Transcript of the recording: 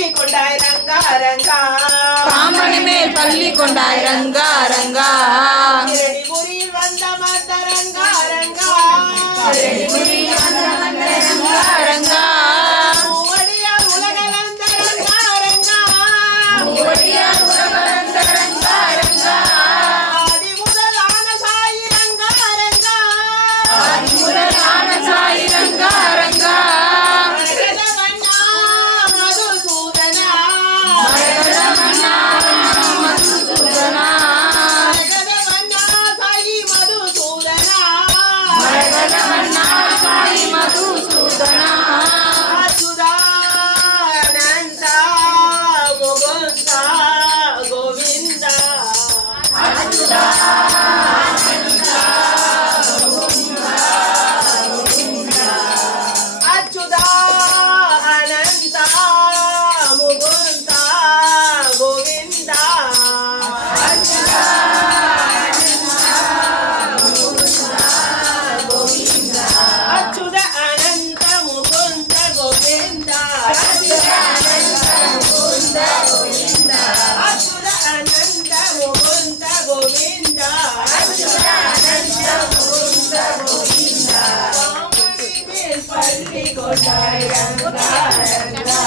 பள்ளி கொண்டாய் ரங்கா ரங்கா பாம்பணி மேல் பள்ளி கொண்டாய் ரங்கா ரங்கா இரடிபுரியில் வந்த மந்த ரங்கா ரங்கா இரடிபுரியில் வந்த மந்த ரங்கா ரங்கா மூவடியார் உலகளந்த ரங்கா ரங்கா மூவடியார் உலகளந்த ரங்கா ரங்கா ஆதி முதலான சாயி ரங்கா ரங்கா ஆதி முதலான சாயி ரங்கா ரங்கா மரகதவண்ணா மதுசூதனா மரகதவண்ணா மதுசூதனா மரகதவண்ணா சாயி மதுசூதனா மரகதவண்ணா சாயி மதுசூதனா அச்சுதானந்த முகுந்த கோவிந்த அச்சுதானந்த முகுந்த கோவிந்த அச்சுத அனந்த முகுந்த கோவிந்த அச்சுத அனந்த முகுந்த கோவிந்த பாம்பணி மேல் பள்ளி கொண்டாய் ரங்கா ரங்கா